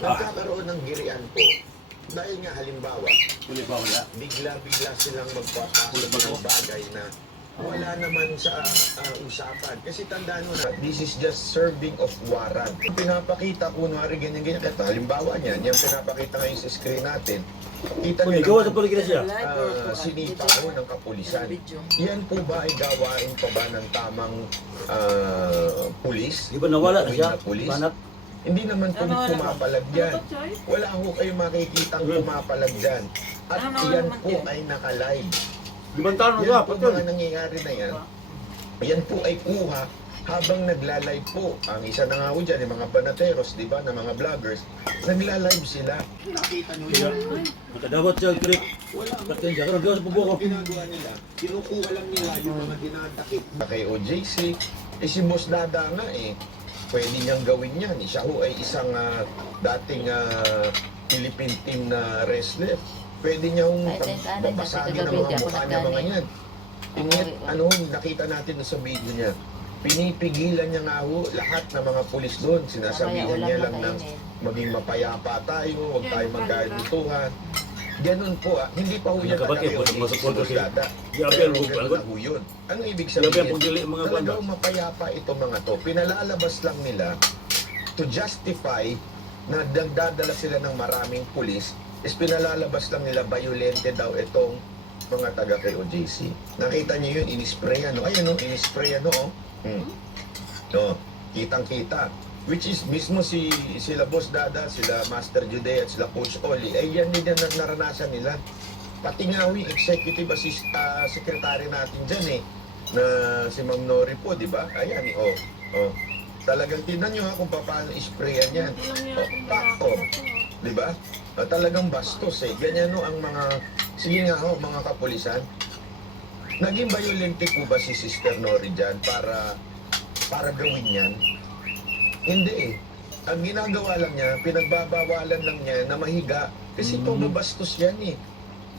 nagkakaroon ng girian po. Dahil nga halimbawa, bigla-bigla silang magpapasok ng bagay na wala naman sa usapan. Kasi tandaan mo na, this is just serving of warrant. Pinapakita ko, kunwari ganyan-ganyan. Ito, halimbawa niyan, yung pinapakita ngayon sa screen natin, kita nyo naman, sinipa ko ng kapulisan. Yan po ba ay gawain pa ba ng tamang pulis? Di ba nawala na siya? Pulis? Banat? Hindi naman po pumapalag dyan. Wala ho kayo makikitang pumapalag dyan. At yan po ay naka-live. 5 taon na siya, Yan po mga nangyayari na yan. Yan po ay kuha habang nagla-live po. Ang isa na nga ho dyan, yung mga banateros, di ba, na mga vloggers, nagla-live sila. Nakita nyo yan. Matadawat siya, Grip. Ba't yan siya? Karang gawas po buko. Ginagawa nila, kinukuha lang nila yung mga dinatakip. Kay OJC, si Boss Dada nga pwede niyang gawin yan. Siya ho ay isang dating Philippine team na wrestler. Pwede niyang babasagin ang mga mukha niya mga yan. Ingat, nakita natin sa video niya. Pinipigilan niya nga ho lahat ng mga pulis doon. Sinasabihan niya lang ng maging mapayapa tayo, huwag tayo magkagutuhan. Ganun po hindi pa ho yan dada. Pero ho yun. Ano ibig sabihin? Talagang mapayapa ito mga to. Pinalalabas lang nila to justify na nagdadala sila ng maraming pulis is pinalalabas lang nila violente daw itong mga taga kay OJC. Nakita niyo yun, inispray Ayun inispray No, kitang-kita. Which is mismo sila Boss Dada, sila Master Jude at sila Coach Oli, yan din na naranasan nila. Pati nga executive secretary natin dyan na si Ma'am Nori po, di ba? Ayan talagang tingnan nyo kung paano isprayan yan. Di ba? Talagang bastos Ganyan ang mga, sige nga mga kapulisan. Naging violente po ba si Sister Nori dyan para gawin yan? Hindi Ang ginagawa lang niya, pinagbabawalan lang niya na mahiga kasi pumabastos yan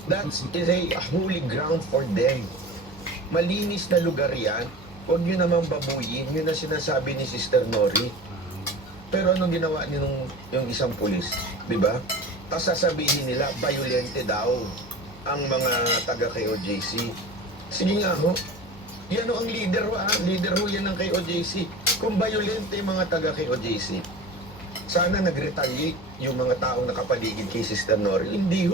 That is a holy ground for them. Malinis na lugar yan. Huwag nyo namang babuyin. Yun na sinasabi ni Sister Nori. Pero anong ginawa niyo yung isang pulis? Diba? Tapos sasabihin nila, violente daw ang mga taga kay OJC. Sige nga yan ang leader leader yan ng kay OJC. Kung violente yung mga taga kay OJC, sana nag-retaliate yung mga taong nakapaligid kay Sister Nori. Hindi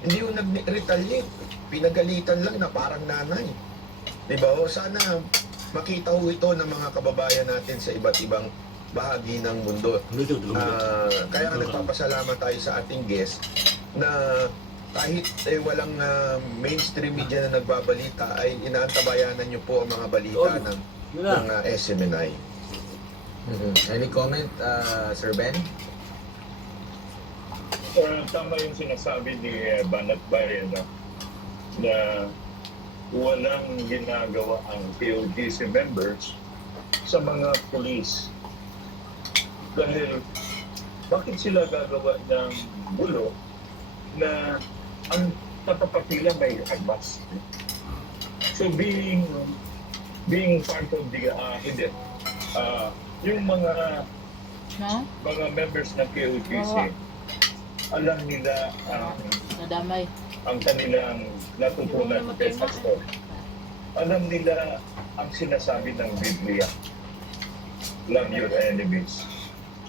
Hindi nag-retaliate. Pinagalitan lang na parang nanay. Diba sana makita ito ng mga kababayan natin sa iba't ibang bahagi ng mundo. Kaya nagpapasalamat tayo sa ating guest na kahit walang mainstream media na nagbabalita ay inaantabayanan niyo po ang mga balita ng SMNI. Any comment, Sir Ben? Tama yung sinasabi ni Banat Bayan na walang ginagawa ang POGC members sa mga police. Dahil bakit sila gagawa ng gulo na ang tatapakila may armas? So being part of the yung mga members ng POGC, alam nila ang kanilang natutunan kay Pastor. Alam nila ang sinasabi ng Biblia, love your enemies.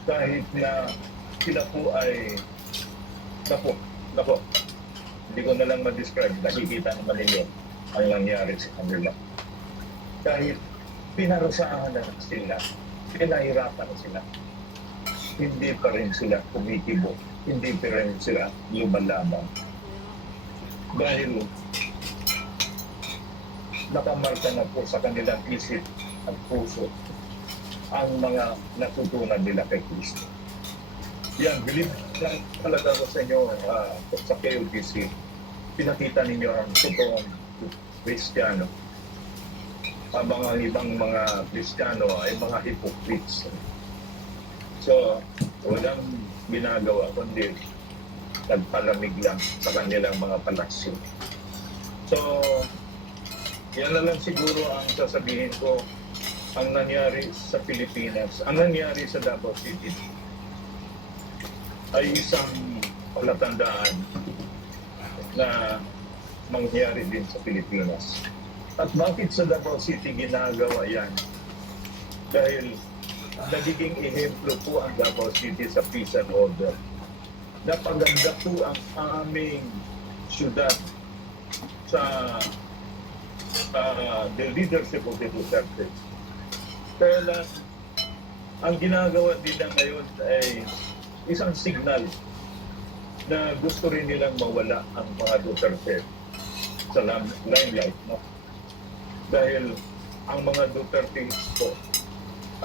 Kahit na sila po ay nako, hindi ko na lang ma-describe, nakikita naman ninyo ang nangyari sa kanila. Kahit pinarusahan na sila, pinahirapan na sila, hindi pa rin sila kumikibo, hindi pa rin sila lumalaban. Dahil nakamarka na po sa kanilang isip at puso ang mga natutunan nila kay Kristo. Yan, bilib lang talaga ko sa inyo sa KOTC. Pinakita ninyo ang totoong Kristiyano. Ang mga ibang mga Kristiyano ay mga hypocrites. So, walang ginagawa kundi nagpalamig lang sa kanilang mga palasyo. So, yan na lang siguro ang sasabihin ko ang nangyari sa Pilipinas, ang nangyari sa Davao City. ay isang palatandaan na mangyari din sa Pilipinas. At bakit sa Davao City ginagawa yan? Dahil nagiging ehemplo po ang Davao City sa peace and order. Napaganda po ang aming syudad sa the leadership of the Duterte. Kaya lang, ang ginagawa nila ngayon ay isang signal na gusto rin nilang mawala ang mga Duterte sa limelight. No? Dahil ang mga Duterte po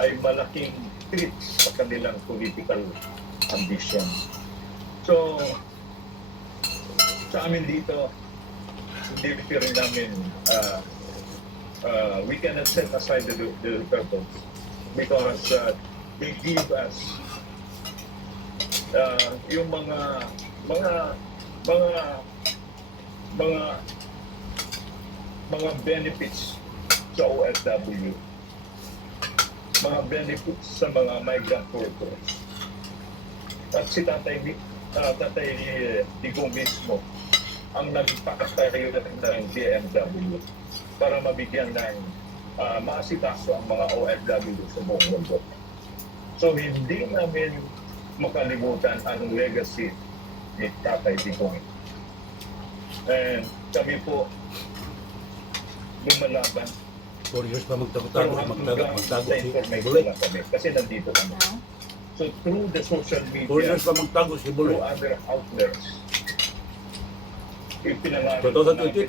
ay malaking threat sa kanilang political ambition. So, sa amin dito, hindi rin namin, we cannot set aside the Duterte because they give us yung mga benefits sa OFW, mga benefits sa mga migrant workers. At si Tatay Digong mismo ang nagpakatayo ng BMW para mabigyan ng maasikaso ang mga OFW sa buong mundo. So hindi namin makalimutan ang legacy ni Tatay Digong. And kami po lumalaban. 4 years pa magtago Pero magtago sa si information Buloy. lang kami kasi nandito kami. So through the social 4 media, years pa magtago si through Buloy. other outlets, ipinangalan 2020.